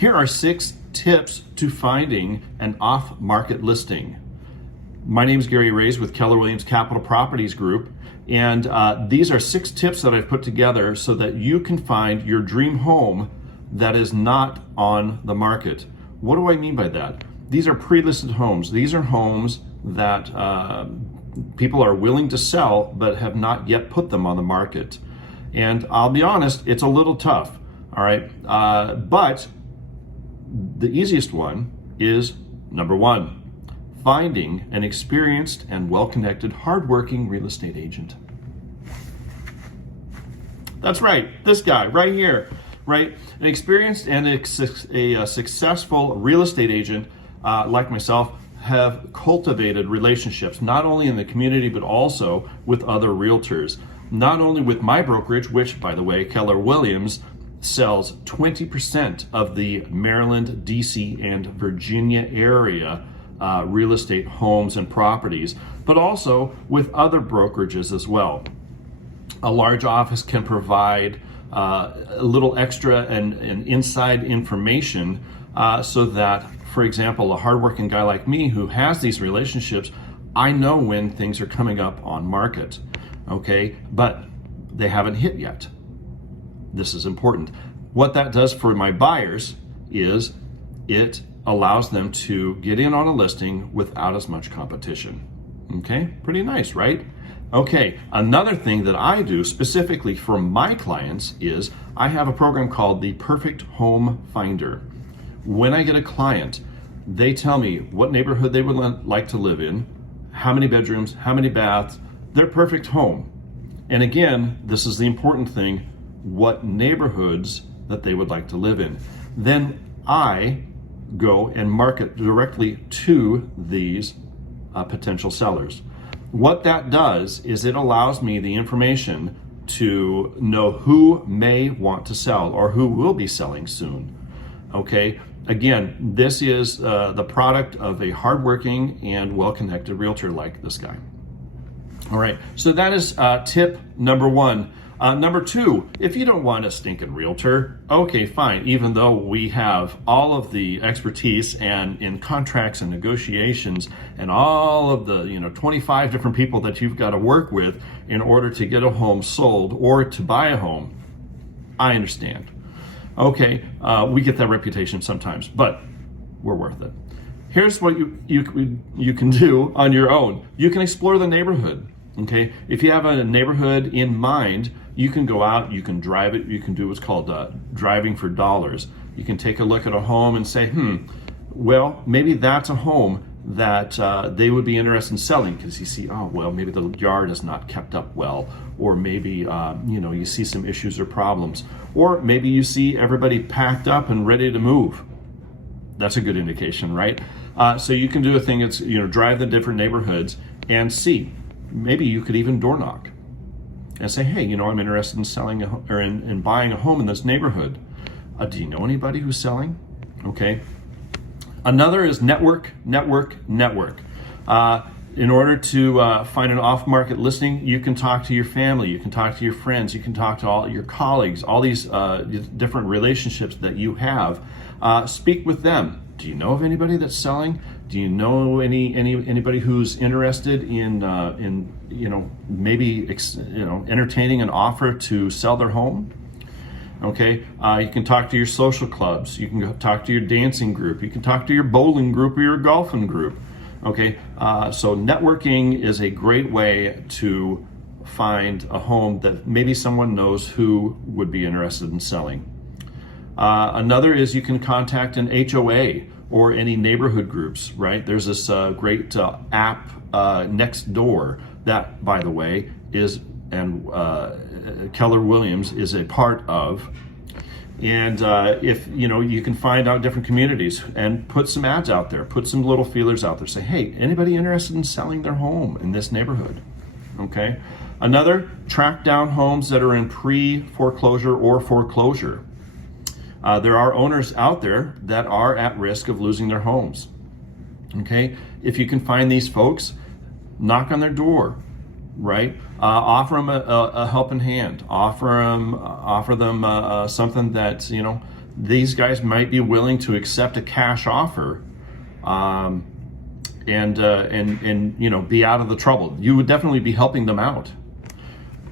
Here are 6 tips to finding an off-market listing. My name is Gary Rays with Keller Williams Capital Properties Group, and these are 6 tips that I've put together so that you can find your dream home that is not on the market. What do I mean by that? These are pre-listed homes. These are homes that people are willing to sell but have not yet put them on the market. And I'll be honest, it's a little tough, all right? But the easiest one is number 1, finding an experienced and well-connected, hardworking real estate agent. That's right, this guy right here, right? An experienced and a successful real estate agent like myself have cultivated relationships, not only in the community, but also with other realtors. Not only with my brokerage, which, by the way, Keller Williams sells 20% of the Maryland, DC, and Virginia area real estate homes and properties, but also with other brokerages as well. A large office can provide a little extra and inside information so that, for example, a hardworking guy like me who has these relationships, I know when things are coming up on market, okay? But they haven't hit yet. This is important. What that does for my buyers is it allows them to get in on a listing without as much competition. Okay, pretty nice, right? Okay, another thing that I do specifically for my clients is I have a program called the Perfect Home Finder. When I get a client, they tell me what neighborhood they would like to live in, how many bedrooms, how many baths, their perfect home. And again, this is the important thing, what neighborhoods that they would like to live in. Then I go and market directly to these potential sellers. What that does is it allows me the information to know who may want to sell or who will be selling soon. Okay, again, this is the product of a hardworking and well-connected realtor like this guy. All right, so that is tip number 1. Number 2, if you don't want a stinking realtor, okay, fine. Even though we have all of the expertise and in contracts and negotiations and all of the 25 different people that you've got to work with in order to get a home sold or to buy a home, I understand. Okay, we get that reputation sometimes, but we're worth it. Here's what you can do on your own. You can explore the neighborhood. Okay, if you have a neighborhood in mind, you can go out, you can drive it, you can do what's called driving for dollars. You can take a look at a home and say, well, maybe that's a home that they would be interested in selling because you see, oh, well, maybe the yard is not kept up well, or maybe, you see some issues or problems, or maybe you see everybody packed up and ready to move. That's a good indication, right? So you can do a thing, it's, drive the different neighborhoods and see. Maybe you could even door knock and say, hey, I'm interested in selling or in buying a home in this neighborhood. Do you know anybody who's selling? Okay. Another is network. In order to find an off-market listing, you can talk to your family, you can talk to your friends, you can talk to all your colleagues, all these different relationships that you have. Speak with them. Do you know of anybody that's selling? Do you know anybody who's interested in maybe entertaining an offer to sell their home? Okay, you can talk to your social clubs. You can talk to your dancing group. You can talk to your bowling group or your golfing group. Okay, so networking is a great way to find a home that maybe someone knows who would be interested in selling. Another is you can contact an HOA or any neighborhood groups, right? There's this great app, Nextdoor, that, by the way, is, and Keller Williams is a part of. And if, you can find out different communities and put some ads out there, put some little feelers out there, say, hey, anybody interested in selling their home in this neighborhood? Okay. Another, track down homes that are in pre-foreclosure or foreclosure. There are owners out there that are at risk of losing their homes. Okay, if you can find these folks, knock on their door, right? Offer them a helping hand. Offer them something that these guys might be willing to accept a cash offer, and be out of the trouble. You would definitely be helping them out.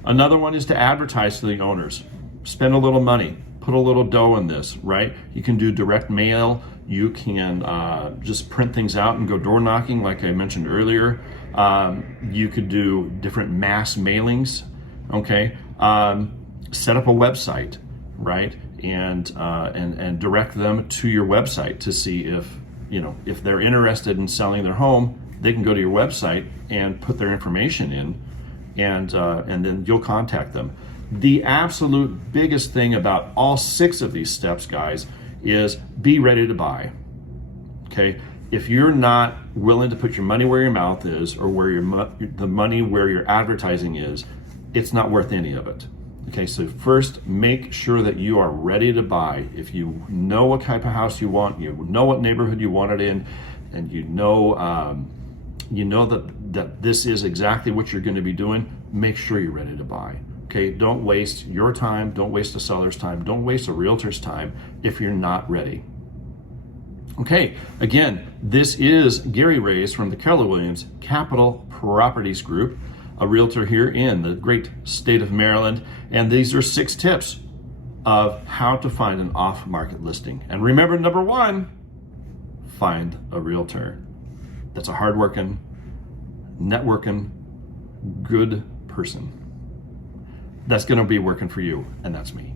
Another one is to advertise to the owners. Spend a little money, put a little dough in this, right? You can do direct mail. You can just print things out and go door knocking, like I mentioned earlier. You could do different mass mailings, okay? Set up a website, right? And direct them to your website to see if they're interested in selling their home. They can go to your website and put their information in, and then you'll contact them. The absolute biggest thing about all 6 of these steps, guys, is be ready to buy. Okay, if you're not willing to put your money where your mouth is, or where the money where your advertising is, it's not worth any of it. Okay, so first make sure that you are ready to buy. If you know what type of house you want, you know what neighborhood you want it in, and you know that this is exactly what you're going to be doing, make sure you're ready to buy. Okay, don't waste your time, don't waste a seller's time, don't waste a realtor's time if you're not ready. Okay, again, this is Gary Reyes from the Keller Williams Capital Properties Group, a realtor here in the great state of Maryland, and these are 6 tips of how to find an off-market listing. And remember, number 1, find a realtor that's a hardworking, networking, good person that's going to be working for you, and that's me.